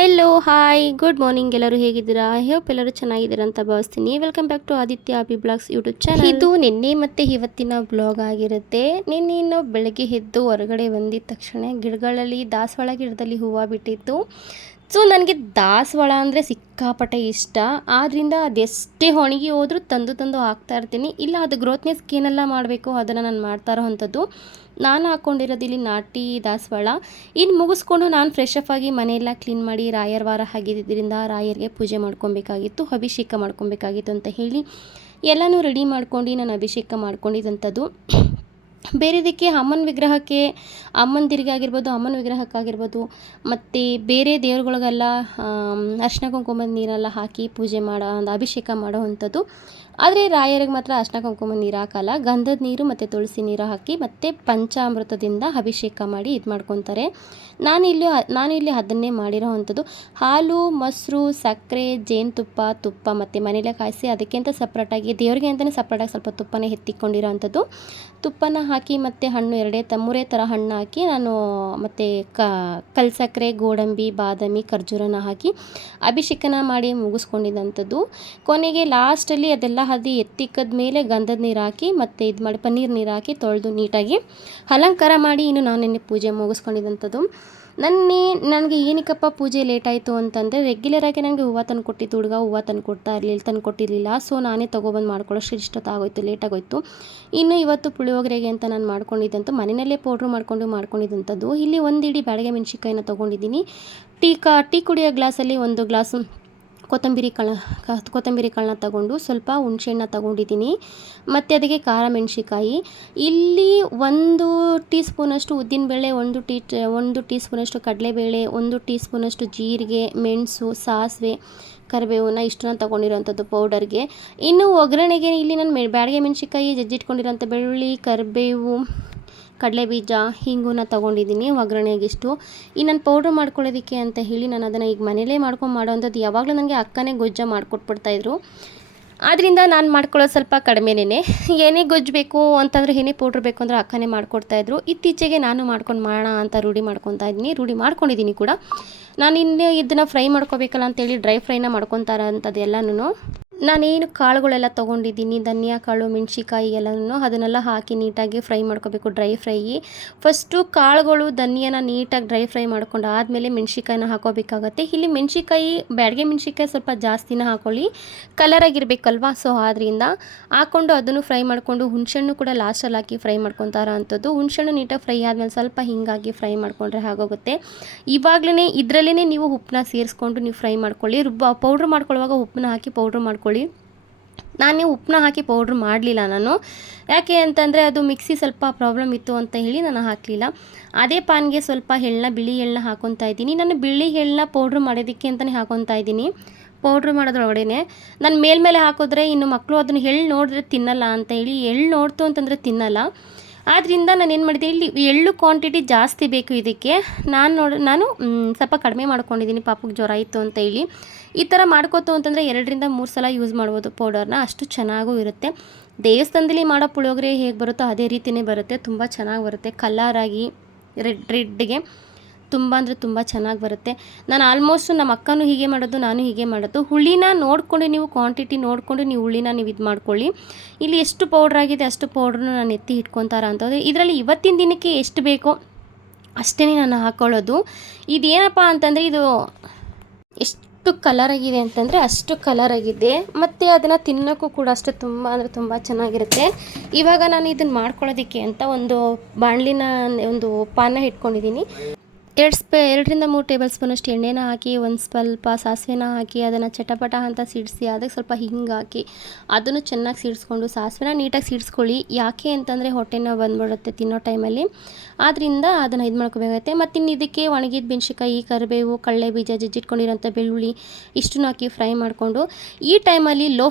Hello hi good morning. ಎಲ್ಲರೂ ಹೇಗಿದ್ದೀರಾ? I hope ಎಲ್ಲರೂ ಚೆನ್ನಾಗಿದ್ದೀರಾ ಅಂತ ಭಾವಿಸ್ತೀನಿ. Welcome back to Aditya Abhi blogs YouTube channel. ಇದು ನಿನ್ನೆ ಮತ್ತು ಇವತ್ತಿನ ಬ್ಲಾಗ್ ಆಗಿರುತ್ತೆ. ನಿನ್ನೆ ನಾವು ಬೆಳಗ್ಗೆ ಎದ್ದು ಹೊರಗಡೆ ಬಂದಿದ್ದ ತಕ್ಷಣ ಗಿಡಗಳಲ್ಲಿ ದಾಸವಾಳ ಗಿಡದಲ್ಲಿ ಹೂವು ಬಿಟ್ಟಿತ್ತು. ಸೊ ನನಗೆ ದಾಸವಾಳ ಅಂದರೆ ಸಿಕ್ಕಾಪಟ್ಟೆ ಇಷ್ಟ. ಆದ್ದರಿಂದ ಅದೆಷ್ಟೇ ಒಣಗಿ ಹೋದರೂ ತಂದು ಹಾಕ್ತಾ ಇರ್ತೀನಿ. ಇಲ್ಲ ಅದು ಗ್ರೋತ್ನೆಸ್ಗೆ ಏನೆಲ್ಲ ಮಾಡಬೇಕು ಅದನ್ನು ನಾನು ಮಾಡ್ತಾ ಇರೋ ಅಂಥದ್ದು. ನಾನು ಹಾಕ್ಕೊಂಡಿರೋದು ಇಲ್ಲಿ ನಾಟಿ ದಾಸವಾಳ. ಇನ್ನು ಮುಗಿಸ್ಕೊಂಡು ನಾನು ಫ್ರೆಶ್ ಅಪ್ ಆಗಿ ಮನೆಯೆಲ್ಲ ಕ್ಲೀನ್ ಮಾಡಿ ರಾಯರ ವಾರ ಆಗಿದ್ದರಿಂದ ರಾಯರಿಗೆ ಪೂಜೆ ಮಾಡ್ಕೊಬೇಕಾಗಿತ್ತು, ಅಭಿಷೇಕ ಮಾಡ್ಕೊಬೇಕಾಗಿತ್ತು ಅಂತ ಹೇಳಿ ಎಲ್ಲನೂ ರೆಡಿ ಮಾಡ್ಕೊಂಡು ನಾನು ಅಭಿಷೇಕ ಮಾಡ್ಕೊಂಡಿದ್ದಂಥದ್ದು. ಬೇರೆದಕ್ಕೆ ಅಮ್ಮನ ವಿಗ್ರಹಕ್ಕೆ, ಅಮ್ಮಂದಿರಿಗೆ ಆಗಿರ್ಬೋದು, ಅಮ್ಮನ ವಿಗ್ರಹಕ್ಕಾಗಿರ್ಬೋದು, ಮತ್ತು ಬೇರೆ ದೇವ್ರುಗಳಿಗೆಲ್ಲ ಅರ್ಶಿನ ಕುಂಕುಮದ ನೀರೆಲ್ಲ ಹಾಕಿ ಪೂಜೆ ಮಾಡೋ ಒಂದು ಅಭಿಷೇಕ ಮಾಡೋ ಅಂಥದ್ದು. ಆದರೆ ರಾಯರಿಗೆ ಮಾತ್ರ ಅರ್ಶಿನ ಕುಂಕುಮದ ನೀರು ಹಾಕಲ್ಲ, ಗಂಧದ ನೀರು ಮತ್ತು ತುಳಸಿ ನೀರು ಹಾಕಿ ಮತ್ತು ಪಂಚಾಮೃತದಿಂದ ಅಭಿಷೇಕ ಮಾಡಿ ಇದು ಮಾಡ್ಕೊತಾರೆ. ನಾನಿಲ್ಲಿ ಅದನ್ನೇ ಮಾಡಿರೋ ಅಂಥದ್ದು. ಹಾಲು, ಮೊಸರು, ಸಕ್ಕರೆ, ಜೇನುತುಪ್ಪ, ತುಪ್ಪ ಮತ್ತು ಮನೇಲೆ ಕಾಯಿಸಿ ಅದಕ್ಕಿಂತ ಸಪ್ರೇಟಾಗಿ ದೇವರಿಗೆ ಅಂತಲೇ ಸಪ್ರೇಟಾಗಿ ಸ್ವಲ್ಪ ತುಪ್ಪನೇ ಎತ್ತಿಕೊಂಡಿರೋ ಅಂಥದ್ದು. ತುಪ್ಪನ ಹಾಕಿ ಮತ್ತು ಹಣ್ಣು ಮೂರೇ ಥರ ಹಣ್ಣು ಹಾಕಿ ನಾನು ಮತ್ತು ಕಲ್ ಸಕ್ಕರೆ, ಗೋಡಂಬಿ, ಬಾದಾಮಿ, ಖರ್ಜೂರನ ಹಾಕಿ ಅಭಿಷೇಕನ ಮಾಡಿ ಮುಗಿಸ್ಕೊಂಡಿದ್ದಂಥದ್ದು. ಕೊನೆಗೆ ಲಾಸ್ಟಲ್ಲಿ ಅದೆಲ್ಲ ಅದು ಎತ್ತಿಕ್ಕದ ಮೇಲೆ ಗಂಧದ ನೀರು ಹಾಕಿ ಮತ್ತು ಇದು ಮಾಡಿ ಪನ್ನೀರ್ ನೀರು ಹಾಕಿ ತೊಳೆದು ನೀಟಾಗಿ ಅಲಂಕಾರ ಮಾಡಿ ಇನ್ನು ನಾನು ಪೂಜೆ ಮುಗಿಸ್ಕೊಂಡಿದ್ದಂಥದ್ದು. ನನಗೆ ಏನಕ್ಕಪ್ಪ ಪೂಜೆ ಲೇಟ್ ಆಯಿತು ಅಂತಂದರೆ, ರೆಗ್ಯುಲರಾಗಿ ನನಗೆ ಹೂವು ತಂದು ಕೊಟ್ಟಿದ್ದು ಹುಡುಗ ಹೂವು ತಂದು ಕೊಟ್ಟಿರಲಿಲ್ಲ. ಸೊ ನಾನೇ ತೊಗೊಬಂದು ಮಾಡ್ಕೊಳ್ಳೋಷ್ಟು ಇಷ್ಟೊತ್ತಾಗೋಯ್ತು, ಲೇಟಾಗೋಯ್ತು. ಇನ್ನು ಇವತ್ತು ಪುಳಿಯೋಗರೆಗೆ ಅಂತ ನಾನು ಮಾಡ್ಕೊಂಡಿದ್ದಂಥ ಮನೆಯಲ್ಲೇ ಪೌಡ್ರ್ ಮಾಡ್ಕೊಂಡಿದ್ದಂಥದ್ದು. ಇಲ್ಲಿ ಒಂದು ಇಡೀ ಬ್ಯಾಡಗೆ ಮೆಣಸಿನ್ಕಾಯಿನ ತೊಗೊಂಡಿದ್ದೀನಿ. ಟೀ ಕುಡಿಯೋ ಗ್ಲಾಸಲ್ಲಿ ಒಂದು ಗ್ಲಾಸು ಕೊತ್ತಂಬರಿ ಕಾಳನ್ನ ತಗೊಂಡು ಸ್ವಲ್ಪ ಹುಣಸೆಹಣ್ಣ ತಗೊಂಡಿದ್ದೀನಿ. ಮತ್ತು ಅದಕ್ಕೆ ಖಾರ ಮೆಣಸಿಕಾಯಿ, ಇಲ್ಲಿ 1 ಟೀ ಸ್ಪೂನಷ್ಟು ಉದ್ದಿನಬೇಳೆ, 1 ಟೀ ಸ್ಪೂನಷ್ಟು ಕಡಲೆಬೇಳೆ, 1 ಟೀ ಸ್ಪೂನಷ್ಟು ಜೀರಿಗೆ, ಮೆಣಸು, ಸಾಸಿವೆ, ಕರಿಬೇವನ್ನ ಇಷ್ಟನ್ನ ತೊಗೊಂಡಿರೋಂಥದ್ದು ಪೌಡರ್ಗೆ. ಇನ್ನು ಒಗ್ಗರಣೆಗೆ ಇಲ್ಲಿ ನಾನು ಬ್ಯಾಡಗೆ ಮೆಣಸಿಕಾಯಿ, ಜಜ್ಜಿಟ್ಕೊಂಡಿರೋಂಥ ಬೆಳ್ಳುಳ್ಳಿ, ಕರಿಬೇವು, ಕಡಲೆಬೀಜ, ಹಿಂಗುನ ತೊಗೊಂಡಿದ್ದೀನಿ ಒಗ್ಗರಣೆಗಿಷ್ಟು. ಈ ನಾನು ಪೌಡ್ರ್ ಮಾಡ್ಕೊಳ್ಳೋದಕ್ಕೆ ಅಂತ ಹೇಳಿ ನಾನು ಅದನ್ನು ಈಗ ಮನೇಲೇ ಮಾಡೋವಂಥದ್ದು. ಯಾವಾಗಲೂ ನನಗೆ ಅಕ್ಕನೇ ಗೊಜ್ಜ ಮಾಡಿಕೊಟ್ಬಿಡ್ತಾಯಿದ್ರು. ಆದ್ದರಿಂದ ನಾನು ಮಾಡ್ಕೊಳ್ಳೋದು ಸ್ವಲ್ಪ ಕಡಿಮೆನೇ. ಏನೇ ಗೊಜ್ಜು ಬೇಕು ಅಂತಂದರೆ, ಏನೇ ಪೌಡ್ರ್ ಬೇಕು ಅಂದರೆ ಅಕ್ಕನೇ ಮಾಡಿಕೊಡ್ತಾಯಿದ್ರು. ಇತ್ತೀಚೆಗೆ ನಾನು ಮಾಡೋಣ ಅಂತ ರೂಢಿ ಮಾಡ್ಕೊಂಡಿದ್ದೀನಿ ಕೂಡ. ನಾನು ಇನ್ನೂ ಇದನ್ನು ಫ್ರೈ ಮಾಡ್ಕೋಬೇಕಲ್ಲ ಅಂತೇಳಿ ಡ್ರೈ ಫ್ರೈನ ಮಾಡ್ಕೊತಾರೆ ಅಂಥದ್ದು ಎಲ್ಲನೂ. ನಾನೇನು ಕಾಳುಗಳೆಲ್ಲ ತೊಗೊಂಡಿದ್ದೀನಿ, ಧನಿಯಾ ಕಾಳು, ಮೆಣಸಿಕಾಯಿ ಎಲ್ಲನೂ ಅದನ್ನೆಲ್ಲ ಹಾಕಿ ನೀಟಾಗಿ ಫ್ರೈ ಮಾಡ್ಕೋಬೇಕು, ಡ್ರೈ ಫ್ರೈ. ಫಸ್ಟು ಕಾಳುಗಳು, ಧನಿಯಾನ ನೀಟಾಗಿ ಡ್ರೈ ಫ್ರೈ ಮಾಡ್ಕೊಂಡು ಆದಮೇಲೆ ಮೆಣಸಿಕಾಯಿನ ಹಾಕೋಬೇಕಾಗತ್ತೆ. ಇಲ್ಲಿ ಬ್ಯಾಡಗೆ ಮೆಣಸಿಕಾಯಿ ಸ್ವಲ್ಪ ಜಾಸ್ತಿನ ಹಾಕೊಳ್ಳಿ, ಕಲರಾಗಿರ್ಬೇಕಲ್ವ. ಸೊ ಆದ್ದರಿಂದ ಹಾಕ್ಕೊಂಡು ಅದನ್ನು ಫ್ರೈ ಮಾಡಿಕೊಂಡು ಹುಣಸೆಹಣ್ಣು ಕೂಡ ಲಾಸ್ಟಲ್ಲಿ ಹಾಕಿ ಫ್ರೈ ಮಾಡ್ಕೊತಾರ ಅಂಥದ್ದು. ಹುಣಸೆಹಣ್ಣು ನೀಟಾಗಿ ಫ್ರೈ ಆದಮೇಲೆ ಸ್ವಲ್ಪ ಹಿಂಗಾಗಿ ಫ್ರೈ ಮಾಡಿಕೊಂಡ್ರೆ ಆಗೋಗುತ್ತೆ. ಇವಾಗಲೇ ಇದರಲ್ಲೇ ನೀವು ಉಪ್ಪನ್ನ ಸೇರಿಸ್ಕೊಂಡು ನೀವು ಫ್ರೈ ಮಾಡ್ಕೊಳ್ಳಿ. ಪೌಡ್ರ್ ಮಾಡ್ಕೊಳ್ಳುವಾಗ ಉಪ್ಪನ್ನ ಹಾಕಿ ಪೌಡ್ರ್ ಮಾಡ್ಕೊಳ್ಳಿ. ನಾನು ಉಪ್ಪನ್ನ ಹಾಕಿ ಪೌಡ್ರ್ ಮಾಡಲಿಲ್ಲ ನಾನು, ಯಾಕೆ ಅಂತಂದರೆ ಅದು ಮಿಕ್ಸಿ ಸ್ವಲ್ಪ ಪ್ರಾಬ್ಲಮ್ ಇತ್ತು ಅಂತ ಹೇಳಿ ನಾನು ಹಾಕಲಿಲ್ಲ. ಅದೇ ಪಾನ್ಗೆ ಸ್ವಲ್ಪ ಬಿಳಿ ಎಳ್ಳನ್ನ ಹಾಕೊತಾ ಇದ್ದೀನಿ. ನಾನು ಬಿಳಿ ಎಳ್ಳನ್ನ ಪೌಡ್ರ್ ಮಾಡೋದಕ್ಕೆ ಅಂತಲೇ ಹಾಕೊತಾ ಇದ್ದೀನಿ. ಪೌಡ್ರ್ ಮಾಡೋದ್ರೊಳಗಡೆ ನಾನು ಮೇಲ್ಮೇಲೆ ಹಾಕಿದ್ರೆ ಇನ್ನು ಮಕ್ಕಳು ಅದನ್ನು ಎಳ್ಳು ನೋಡಿದ್ರೆ ತಿನ್ನಲ್ಲ ಅಂತ ಹೇಳಿ, ಎಳ್ಳು ನೋಡ್ತು ಅಂತಂದರೆ ತಿನ್ನಲ್ಲ. ಆದ್ದರಿಂದ ನಾನು ಏನು ಮಾಡಿದೆ, ಇಲ್ಲಿ ಎಳ್ಳು ಕ್ವಾಂಟಿಟಿ ಜಾಸ್ತಿ ಬೇಕು ಇದಕ್ಕೆ. ನಾನು ಸ್ವಲ್ಪ ಕಡಿಮೆ ಮಾಡ್ಕೊಂಡಿದ್ದೀನಿ, ಪಾಪಕ್ಕೆ ಜ್ವರ ಇತ್ತು ಅಂತ ಹೇಳಿ. ಈ ಥರ ಮಾಡ್ಕೋತು ಅಂತಂದರೆ 2ರಿಂದ 3 ಸಲ ಯೂಸ್ ಮಾಡ್ಬೋದು ಪೌಡರ್ನ, ಅಷ್ಟು ಚೆನ್ನಾಗೂ ಇರುತ್ತೆ. ದೇವಸ್ಥಾನದಲ್ಲಿ ಮಾಡೋ ಪುಳಿಯೋಗರೆ ಹೇಗೆ ಬರುತ್ತೋ ಅದೇ ರೀತಿಯೇ ಬರುತ್ತೆ, ತುಂಬ ಚೆನ್ನಾಗಿ ಬರುತ್ತೆ. ಕಲರಾಗಿ ರೆಡ್ಗೆ ತುಂಬ ಅಂದರೆ ತುಂಬ ಚೆನ್ನಾಗಿ ಬರುತ್ತೆ. ನಾನು ಆಲ್ಮೋಸ್ಟ್ ನಮ್ಮ ಅಕ್ಕನೂ ಹೀಗೆ ಮಾಡೋದು, ನಾನು ಹೀಗೆ ಮಾಡೋದು. ಹುಳಿನ ನೋಡಿಕೊಂಡು ನೀವು ಕ್ವಾಂಟಿಟಿ ನೋಡಿಕೊಂಡು ನೀವು ಹುಳಿನ ನೀವು ಇದು ಮಾಡ್ಕೊಳ್ಳಿ. ಇಲ್ಲಿ ಎಷ್ಟು ಪೌಡ್ರ್ ಆಗಿದೆ ಅಷ್ಟು ಪೌಡ್ರನ್ನ ನಾನು ಎತ್ತಿ ಇಟ್ಕೊತಾರ ಅಂತಂದರೆ, ಇದರಲ್ಲಿ ಇವತ್ತಿನ ದಿನಕ್ಕೆ ಎಷ್ಟು ಬೇಕೋ ಅಷ್ಟೇ ನಾನು ಹಾಕ್ಕೊಳ್ಳೋದು. ಇದೇನಪ್ಪ ಅಂತಂದರೆ, ಇದು ಎಷ್ಟು ಕಲರಾಗಿದೆ ಅಂತಂದರೆ ಅಷ್ಟು ಕಲರಾಗಿದೆ, ಮತ್ತು ಅದನ್ನು ತಿನ್ನೋಕ್ಕೂ ಕೂಡ ಅಷ್ಟು ತುಂಬ ಅಂದರೆ ತುಂಬ ಚೆನ್ನಾಗಿರುತ್ತೆ. ಇವಾಗ ನಾನು ಇದನ್ನು ಮಾಡ್ಕೊಳ್ಳೋದಕ್ಕೆ ಅಂತ ಒಂದು ಬಾಣಲಿನ ಒಂದು ಪಾನ ಇಟ್ಕೊಂಡಿದ್ದೀನಿ. 2ರಿಂದ 3 ಟೇಬಲ್ ಸ್ಪೂನಷ್ಟು ಎಣ್ಣೆನ ಹಾಕಿ, ಒಂದು ಸ್ವಲ್ಪ ಸಾಸಿವೆನ ಹಾಕಿ ಅದನ್ನು ಚಟಪಟ ಅಂತ ಸಿಡಿಸಿ, ಅದಕ್ಕೆ ಸ್ವಲ್ಪ ಹಿಂಗೆ ಹಾಕಿ ಅದನ್ನು ಚೆನ್ನಾಗಿ ಸಿಡಿಸ್ಕೊಂಡು, ಸಾಸಿವೆನ ನೀಟಾಗಿ ಸಿಡಿಸ್ಕೊಳ್ಳಿ. ಯಾಕೆ ಅಂತಂದರೆ ಹೊಟ್ಟೆ ನೋವು ಬಂದ್ಬಿಡುತ್ತೆ ತಿನ್ನೋ ಟೈಮಲ್ಲಿ, ಆದ್ದರಿಂದ ಅದನ್ನು ಇದು ಮಾಡ್ಕೋಬೇಕಾಗುತ್ತೆ. ಮತ್ತು ಇನ್ನು ಇದಕ್ಕೆ ಒಣಗಿದ ಮೆಣಸಿಕಾಯಿ, ಕರಿಬೇವು, ಕಡಲೆಬೀಜ, ಜಜ್ಜಿಟ್ಕೊಂಡಿರೋಂಥ ಬೆಳ್ಳುಳ್ಳಿ ಇಷ್ಟನ್ನು ಹಾಕಿ ಫ್ರೈ ಮಾಡಿಕೊಂಡು, ಈ ಟೈಮಲ್ಲಿ ಲೋ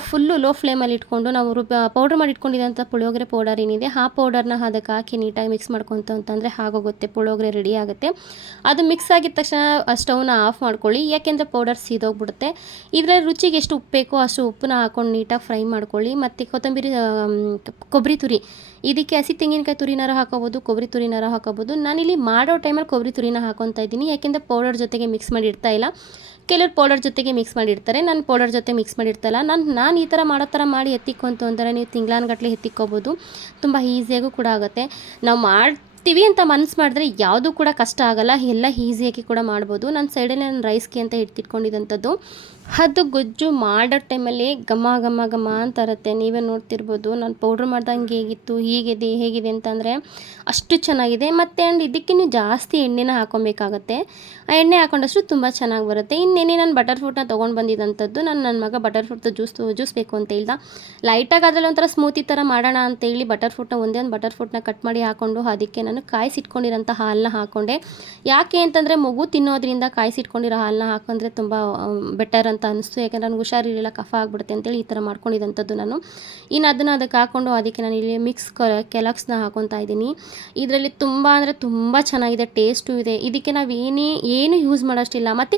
ಫ್ಲೇಮಲ್ಲಿ ಇಟ್ಕೊಂಡು ನಾವು ಪೌಡ್ರ್ ಮಾಡಿ ಇಟ್ಕೊಂಡಿರೋಂಥ ಪುಳಿಯೋಗರೆ ಪೌಡರ್ ಏನಿದೆ ಆ ಪೌಡರ್ನ ಅದಕ್ಕೆ ಹಾಕಿ ನೀಟಾಗಿ ಮಿಕ್ಸ್ ಮಾಡ್ಕೊತು ಅಂತಂದರೆ ಆಗೋಗುತ್ತೆ, ಪುಳಿಯೋಗರೆ ರೆಡಿ ಆಗುತ್ತೆ. ಅದು ಮಿಕ್ಸ್ ಆಗಿದ ತಕ್ಷಣ ಸ್ಟವ್ನ ಆಫ್ ಮಾಡ್ಕೊಳ್ಳಿ, ಯಾಕೆಂದರೆ ಪೌಡರ್ ಸೀದೋಗ್ಬಿಡುತ್ತೆ. ಇದರಲ್ಲಿ ರುಚಿಗೆ ಎಷ್ಟು ಉಪ್ಪು ಬೇಕೋ ಅಷ್ಟು ಉಪ್ಪನ್ನ ಹಾಕ್ಕೊಂಡು ನೀಟಾಗಿ ಫ್ರೈ ಮಾಡ್ಕೊಳ್ಳಿ. ಮತ್ತು ಕೊತ್ತಂಬರಿ ಕೊಬ್ಬರಿ ತುರಿ, ಇದಕ್ಕೆ ಹಸಿ ತೆಂಗಿನಕಾಯಿ ತುರಿನಾರ ಹಾಕೋಬೋದು, ಕೊಬ್ಬರಿ ತುರಿನಾರ ಹಾಕೋಬೋದು. ನಾನಿಲ್ಲಿ ಮಾಡೋ ಟೈಮಲ್ಲಿ ಕೊಬ್ಬರಿ ತುರಿನ ಹಾಕೊತಾ ಇದ್ದೀನಿ, ಯಾಕೆಂದರೆ ಪೌಡರ್ ಜೊತೆಗೆ ಮಿಕ್ಸ್ ಮಾಡಿ ಇಡ್ತಾ ಇಲ್ಲ. ಕೆಲವರು ಪೌಡರ್ ಜೊತೆಗೆ ಮಿಕ್ಸ್ ಮಾಡಿರ್ತಾರೆ, ನಾನು ಪೌಡರ್ ಜೊತೆ ಮಿಕ್ಸ್ ಮಾಡಿರ್ತಲ್ಲ. ನಾನು ಈ ಥರ ಮಾಡೋ ಥರ ಮಾಡಿ ಎತ್ತಿಕ್ಕೊಂತು ಅಂದರೆ ನೀವು ತಿಂಗ್ಳಾನ್ಗಟ್ಟಲೆ ಎತ್ತಿಕ್ಕೋಬೋದು, ತುಂಬ ಈಸಿಯಾಗೂ ಕೂಡ ಆಗುತ್ತೆ. ನಾವು ಮಾಡ್ತೀವಿ ಅಂತ ಮನಸ್ಸು ಮಾಡಿದ್ರೆ ಯಾವುದೂ ಕೂಡ ಕಷ್ಟ ಆಗೋಲ್ಲ, ಎಲ್ಲ ಈಸಿಯಾಗಿ ಕೂಡ ಮಾಡ್ಬೋದು. ನಾನು ಸೈಡಲ್ಲಿ ನಾನು ರೈಸ್ಗೆ ಅಂತ ಇಟ್ಟಿಟ್ಕೊಂಡಿದ್ದಂಥದ್ದು, ಅದು ಗೊಜ್ಜು ಮಾಡೋ ಟೈಮಲ್ಲಿ ಘಮ ಘಮ ಘಮ ಅಂತ ಇರುತ್ತೆ. ನೀವೇ ನೋಡ್ತಿರ್ಬೋದು, ನಾನು ಪೌಡ್ರ್ ಮಾಡ್ದಂಗೆ ಹೇಗಿತ್ತು ಹೇಗಿದೆ ಅಂತಂದರೆ ಅಷ್ಟು ಚೆನ್ನಾಗಿದೆ. ಮತ್ತು ಆ್ಯಂಡ್ ಇದಕ್ಕೆ ನೀವು ಜಾಸ್ತಿ ಎಣ್ಣೆನ ಹಾಕೊಬೇಕಾಗತ್ತೆ, ಆ ಎಣ್ಣೆ ಹಾಕೊಂಡಷ್ಟು ತುಂಬ ಚೆನ್ನಾಗಿ ಬರುತ್ತೆ. ಇನ್ನೇನೆ ನಾನು ಬಟರ್ ಫ್ರೂಟ್ನ ತೊಗೊಂಡು ಬಂದಿದ್ದಂಥದ್ದು, ನನ್ನ ಮಗ ಬಟರ್ ಫ್ರೂಟ್ದು ಜ್ಯೂಸ್ ಬೇಕು ಅಂತ ಹೇಳ್ದ. ಲೈಟಾಗಿ ಅದರಲ್ಲಿ ಒಂಥರ ಸ್ಮೂತಿ ಥರ ಮಾಡೋಣ ಅಂತೇಳಿ ಬಟರ್ ಫ್ರೂಟ್ನ ಒಂದೇ ಒಂದು ಬಟರ್ ಫ್ರೂಟ್ನ ಕಟ್ ಮಾಡಿ ಹಾಕ್ಕೊಂಡು ಅದಕ್ಕೆ ನಾನು ಕಾಯಿಸಿಟ್ಕೊಂಡಿರೋಂಥ ಹಾಲನ್ನ ಹಾಕ್ಕೊಂಡೆ. ಯಾಕೆ ಅಂತಂದರೆ ಮಗು ತಿನ್ನೋದ್ರಿಂದ ಕಾಯಿಸಿಟ್ಕೊಂಡಿರೋ ಹಾಲನ್ನ ಹಾಕೊಂಡ್ರೆ ತುಂಬ ಬೆಟರ್ ಅಂತ ಅನಿಸ್ತು. ಯಾಕಂದರೆ ನನಗೆ ಹುಷಾರಿರಲಿಲ್ಲ, ಕಫ ಆಗಿಬಿಡುತ್ತೆ ಅಂತೇಳಿ ಈ ಥರ ಮಾಡ್ಕೊಂಡಿದ್ದಂಥದ್ದು ನಾನು. ಇನ್ನು ಅದಕ್ಕೆ ಹಾಕ್ಕೊಂಡು ಅದಕ್ಕೆ ನಾನು ಇಲ್ಲಿ ಮಿಕ್ಸ್ ಕೆಲಾಕ್ಸ್ನ ಹಾಕೊತಾ ಇದ್ದೀನಿ. ಇದರಲ್ಲಿ ತುಂಬ ಅಂದರೆ ತುಂಬ ಚೆನ್ನಾಗಿದೆ, ಟೇಸ್ಟು ಇದೆ. ಇದಕ್ಕೆ ನಾವು ಏನು ಯೂಸ್ ಮಾಡೋಷ್ಟಿಲ್ಲ. ಮತ್ತು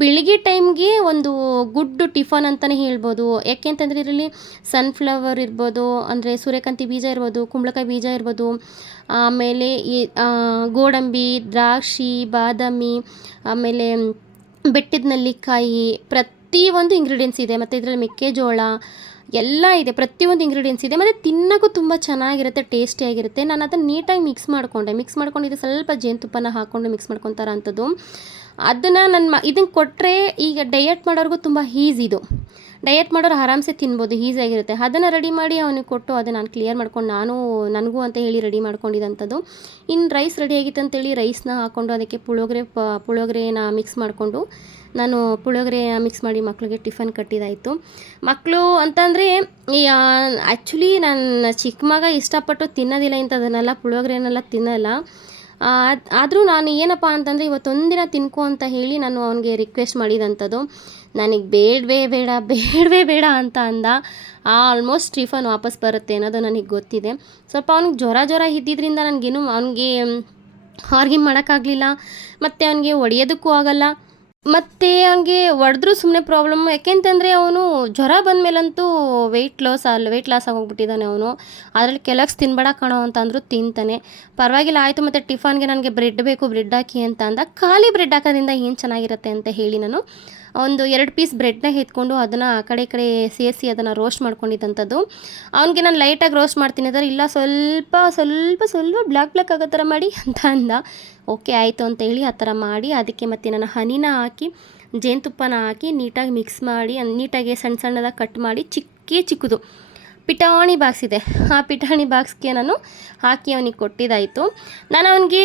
ಬೆಳಿಗ್ಗೆ ಟೈಮ್ಗೆ ಒಂದು ಗುಡ್ ಟಿಫನ್ ಅಂತಲೇ ಹೇಳ್ಬೋದು. ಯಾಕೆ ಅಂತಂದರೆ ಇದರಲ್ಲಿ ಸನ್ಫ್ಲವರ್ ಇರ್ಬೋದು, ಅಂದರೆ ಸೂರ್ಯಕಾಂತಿ ಬೀಜ ಇರ್ಬೋದು, ಕುಂಬಳಕಾಯಿ ಬೀಜ ಇರ್ಬೋದು, ಆಮೇಲೆ ಈ ಗೋಡಂಬಿ, ದ್ರಾಕ್ಷಿ, ಬಾದಾಮಿ, ಆಮೇಲೆ ಬೆಟ್ಟದ ನೆಲ್ಲಿಕಾಯಿ, ಪ್ರತಿಯೊಂದು ಇಂಗ್ರೀಡಿಯೆಂಟ್ಸ್ ಇದೆ. ಮತ್ತು ಇದರಲ್ಲಿ ಮೆಕ್ಕೆಜೋಳ ಎಲ್ಲ ಇದೆ, ಪ್ರತಿಯೊಂದು ಇಂಗ್ರೀಡಿಯೆಂಟ್ಸ್ ಇದೆ. ಮತ್ತು ತಿನ್ನೋಕ್ಕೂ ತುಂಬ ಚೆನ್ನಾಗಿರುತ್ತೆ, ಟೇಸ್ಟಿಯಾಗಿರುತ್ತೆ. ನಾನು ಅದನ್ನು ನೀಟಾಗಿ ಮಿಕ್ಸ್ ಮಾಡ್ಕೊಂಡು ಇದು ಸ್ವಲ್ಪ ಜೇನುತುಪ್ಪನ ಹಾಕ್ಕೊಂಡು ಮಿಕ್ಸ್ ಮಾಡ್ಕೊತಾರ ಅಂಥದ್ದು. ಅದನ್ನು ಇದನ್ನು ಕೊಟ್ಟರೆ ಈಗ ಡಯಟ್ ಮಾಡೋರಿಗೂ ತುಂಬ ಈಸಿ ಇದು. ಡಯಟ್ ಮಾಡೋರು ಆರಾಮ್ಸೆ ತಿನ್ಬೋದು, ಈಸಿಯಾಗಿರುತ್ತೆ. ಅದನ್ನು ರೆಡಿ ಮಾಡಿ ಅವನಿಗೆ ಕೊಟ್ಟು ಅದನ್ನು ನಾನು ಕ್ಲಿಯರ್ ಮಾಡ್ಕೊಂಡು ನನಗೂ ಅಂತ ಹೇಳಿ ರೆಡಿ ಮಾಡ್ಕೊಂಡಿದ್ದಂಥದ್ದು. ಇನ್ನು ರೈಸ್ ರೆಡಿ ಆಗಿತ್ತು ಅಂತೇಳಿ ರೈಸ್ನ ಹಾಕ್ಕೊಂಡು ಅದಕ್ಕೆ ಪುಳಿಯೋಗರೆನ ಮಿಕ್ಸ್ ಮಾಡಿಕೊಂಡು ನಾನು ಪುಳಿಯೋಗರೆ ಮಿಕ್ಸ್ ಮಾಡಿ ಮಕ್ಕಳಿಗೆ ಟಿಫನ್ ಕಟ್ಟಿದಾಯಿತು. ಮಕ್ಕಳು ಅಂತಂದರೆ ಆ್ಯಕ್ಚುಲಿ ನನ್ನ ಚಿಕ್ಕ ಮಗ ಇಷ್ಟಪಟ್ಟು ತಿನ್ನೋದಿಲ್ಲ ಇಂಥದನ್ನೆಲ್ಲ, ಪುಳಿಯೋಗರೆನೆಲ್ಲ ತಿನ್ನಲ್ಲ. ಆದರೂ ನಾನು ಏನಪ್ಪ ಅಂತಂದರೆ ಇವತ್ತೊಂದಿನ ತಿನ್ಕೋ ಅಂತ ಹೇಳಿ ನಾನು ಅವನಿಗೆ ರಿಕ್ವೆಸ್ಟ್ ಮಾಡಿದಂಥದ್ದು. ನನಗೆ ಬೇಡವೇ ಬೇಡ ಅಂತ ಅಂದ. ಆಲ್ಮೋಸ್ಟ್ ಟಿಫನ್ ವಾಪಸ್ ಬರುತ್ತೆ ಅನ್ನೋದು ನನಗೆ ಗೊತ್ತಿದೆ. ಸ್ವಲ್ಪ ಅವ್ನಿಗೆ ಜ್ವರ ಇದ್ದಿದ್ದರಿಂದ ನನಗೇನು ಅವನಿಗೆ ಆರ್ಗ್ಯೂ ಮಾಡೋಕ್ಕಾಗಲಿಲ್ಲ, ಮತ್ತು ಅವನಿಗೆ ಹೊಡೆಯೋದಕ್ಕೂ ಆಗಲ್ಲ. ಮತ್ತು ಅವನಿಗೆ ಹೊಡೆದ್ರೂ ಸುಮ್ಮನೆ ಪ್ರಾಬ್ಲಮ್. ಯಾಕೆಂತಂದರೆ ಅವನು ಜ್ವರ ಬಂದಮೇಲಂತೂ ವೆಯ್ಟ್ ಲಾಸ್ ಆಗೋಗ್ಬಿಟ್ಟಿದ್ದಾನೆ ಅವನು. ಅದರಲ್ಲಿ ಕೆಲಕ್ಸ್ ತಿನ್ಬೇಡ ಕಣೋ ಅಂತ ಅಂದರೂ ತಿಂತಾನೆ. ಪರವಾಗಿಲ್ಲ ಆಯಿತು. ಮತ್ತು ಟಿಫನ್ಗೆ ನನಗೆ ಬ್ರೆಡ್ ಬೇಕು, ಬ್ರೆಡ್ ಹಾಕಿ ಅಂತ ಅಂದ. ಖಾಲಿ ಬ್ರೆಡ್ ಹಾಕೋದ್ರಿಂದ ಏನು ಚೆನ್ನಾಗಿರುತ್ತೆ ಅಂತ ಹೇಳಿ ನಾನು ಒಂದು 2 ಪೀಸ್ ಬ್ರೆಡ್ನ ಎತ್ಕೊಂಡು ಅದನ್ನು ಆ ಕಡೆ ಸೇರಿಸಿ ಅದನ್ನು ರೋಸ್ಟ್ ಮಾಡ್ಕೊಂಡಿದ್ದಂಥದ್ದು. ಅವನಿಗೆ ನಾನು ಲೈಟಾಗಿ ರೋಸ್ಟ್ ಮಾಡ್ತೀನಿ ಅಂದರೆ ಇಲ್ಲ ಸ್ವಲ್ಪ ಬ್ಲ್ಯಾಕ್ ಆಗೋ ಥರ ಮಾಡಿ ಅಂತ ಅಂದ. ಓಕೆ ಆಯಿತು ಅಂತ ಹೇಳಿ ಆ ಥರ ಮಾಡಿ ಅದಕ್ಕೆ ಮತ್ತು ನಾನು ಹನಿನ ಹಾಕಿ ಜೇನುತುಪ್ಪನ ಹಾಕಿ ನೀಟಾಗಿ ಮಿಕ್ಸ್ ಮಾಡಿ ನೀಟಾಗಿ ಸಣ್ಣದಾಗಿ ಕಟ್ ಮಾಡಿ ಚಿಕ್ಕದು ಪಿಟಾಣಿ ಬಾಕ್ಸ್ ಇದೆ, ಆ ಪಿಟಾಣಿ ಬಾಕ್ಸ್ಗೆ ನಾನು ಹಾಕಿ ಅವನಿಗೆ ಕೊಟ್ಟಿದ್ದಾಯಿತು. ನಾನು ಅವನಿಗೆ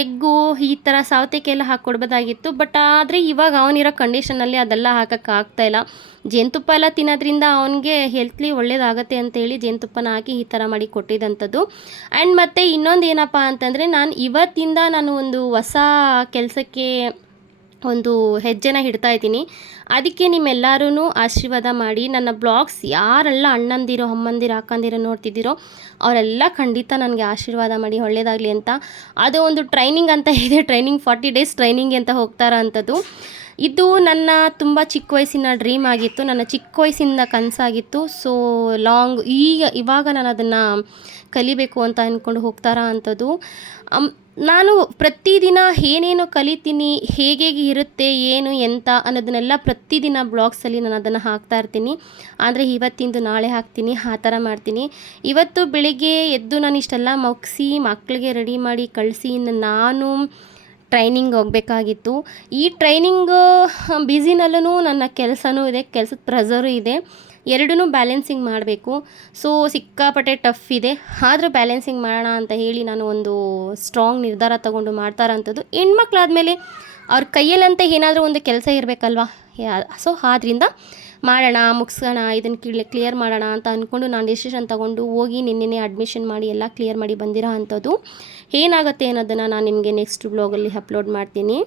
ಎಗ್ಗು ಈ ಥರ ಸೌತೆಕಾಯಿ ಎಲ್ಲ ಹಾಕ್ಕೊಡ್ಬೋದಾಗಿತ್ತು. ಬಟ್ ಆದರೆ ಇವಾಗ ಅವನಿರೋ ಕಂಡೀಷನಲ್ಲಿ ಅದೆಲ್ಲ ಹಾಕೋಕ್ಕಾಗ್ತಾಯಿಲ್ಲ. ಜೇನುತುಪ್ಪ ಎಲ್ಲ ತಿನ್ನೋದ್ರಿಂದ ಅವನಿಗೆ ಹೆಲ್ತ್ಲಿ ಒಳ್ಳೇದಾಗತ್ತೆ ಅಂತೇಳಿ ಜೇನುತುಪ್ಪನ ಹಾಕಿ ಈ ಥರ ಮಾಡಿ ಕೊಟ್ಟಿದ್ದಂಥದ್ದು. ಆ್ಯಂಡ್ ಮತ್ತು ಇನ್ನೊಂದು ಏನಪ್ಪ ಅಂತಂದರೆ ಇವತ್ತಿಂದ ನಾನು ಒಂದು ಹೊಸ ಕೆಲಸಕ್ಕೆ ಒಂದು ಹೆಜ್ಜೆನ ಇಡ್ತಾ ಇದ್ದೀನಿ. ಅದಕ್ಕೆ ನಿಮ್ಮೆಲ್ಲರೂ ಆಶೀರ್ವಾದ ಮಾಡಿ. ನನ್ನ ಬ್ಲಾಗ್ಸ್ ಯಾರೆಲ್ಲ ಅಣ್ಣಂದಿರೋ, ಅಮ್ಮಂದಿರೋ, ಅಕ್ಕಂದಿರೋ ನೋಡ್ತಿದ್ದೀರೋ ಅವರೆಲ್ಲ ಖಂಡಿತ ನನಗೆ ಆಶೀರ್ವಾದ ಮಾಡಿ, ಒಳ್ಳೆಯದಾಗಲಿ ಅಂತ. ಅದು ಒಂದು ಟ್ರೈನಿಂಗ್ ಅಂತ ಇದೆ, 40 ಡೇಸ್ ಟ್ರೈನಿಂಗ್ ಅಂತ ಹೋಗ್ತಾರೋ ಅಂಥದ್ದು. ಇದು ನನ್ನ ತುಂಬ ಚಿಕ್ಕ ವಯಸ್ಸಿನ ಡ್ರೀಮ್ ಆಗಿತ್ತು, ನನ್ನ ಚಿಕ್ಕ ವಯಸ್ಸಿಂದ ಕನಸಾಗಿತ್ತು. ಸೊ ಇವಾಗ ನಾನು ಅದನ್ನು ಕಲಿಬೇಕು ಅಂತ ಅಂದ್ಕೊಂಡು ಹೋಗ್ತಾರ ಅಂಥದ್ದು. ನಾನು ಪ್ರತಿದಿನ ಏನೇನು ಕಲಿತೀನಿ, ಹೇಗೆ ಇರುತ್ತೆ, ಏನು ಎಂತ ಅನ್ನೋದನ್ನೆಲ್ಲ ಪ್ರತಿದಿನ ಬ್ಲಾಗ್ಸಲ್ಲಿ ನಾನು ಅದನ್ನು ಹಾಕ್ತಾ ಇರ್ತೀನಿ. ಅಂದರೆ ಇವತ್ತಿಂದು ನಾಳೆ ಹಾಕ್ತೀನಿ, ಆ ಥರ ಮಾಡ್ತೀನಿ. ಇವತ್ತು ಬೆಳಿಗ್ಗೆ ಎದ್ದು ನಾನು ಇಷ್ಟೆಲ್ಲ ಮುಗಿಸಿ ಮಕ್ಕಳಿಗೆ ರೆಡಿ ಮಾಡಿ ಕಳಿಸಿ ನಾನು ಟ್ರೈನಿಂಗ್ ಹೋಗಬೇಕಾಗಿತ್ತು. ಈ ಟ್ರೈನಿಂಗ್ ಬ್ಯುಸಿನಲ್ಲೂ ನನ್ನ ಕೆಲಸನೂ ಇದೆ, ಕೆಲಸದ ಪ್ರೆಷರು ಇದೆ, ಎರಡೂ ಬ್ಯಾಲೆನ್ಸಿಂಗ್ ಮಾಡಬೇಕು. ಸೊ ಸಿಕ್ಕಾಪಟ್ಟೆ ಟಫ್ ಇದೆ. ಆದರೂ ಬ್ಯಾಲೆನ್ಸಿಂಗ್ ಮಾಡೋಣ ಅಂತ ಹೇಳಿ ನಾನು ಒಂದು ಸ್ಟ್ರಾಂಗ್ ನಿರ್ಧಾರ ತಗೊಂಡು ಮಾಡ್ತಾರಂಥದ್ದು. ಹೆಣ್ಮಕ್ಳಾದಮೇಲೆ ಅವ್ರ ಕೈಯಲ್ಲಂತ ಏನಾದರೂ ಒಂದು ಕೆಲಸ ಇರಬೇಕಲ್ವ. ಸೊ ಆದ್ದರಿಂದ ಮಾಡೋಣ, ಮುಗಿಸೋಣ, ಇದನ್ನು ಕ್ಲಿಯರ್ ಮಾಡೋಣ ಅಂತ ಅಂದ್ಕೊಂಡು ನಾನು ಡಿಸಿಷನ್ ತೊಗೊಂಡು ಹೋಗಿ ನಿನ್ನೆ ಅಡ್ಮಿಷನ್ ಮಾಡಿ ಎಲ್ಲ ಕ್ಲಿಯರ್ ಮಾಡಿ ಬಂದಿರೋ ಅಂಥದ್ದು. ಏನಾಗುತ್ತೆ ಅನ್ನೋದನ್ನು ನಾನು ನಿಮಗೆ ನೆಕ್ಸ್ಟ್ ಬ್ಲಾಗಲ್ಲಿ ಅಪ್ಲೋಡ್ ಮಾಡ್ತೀನಿ.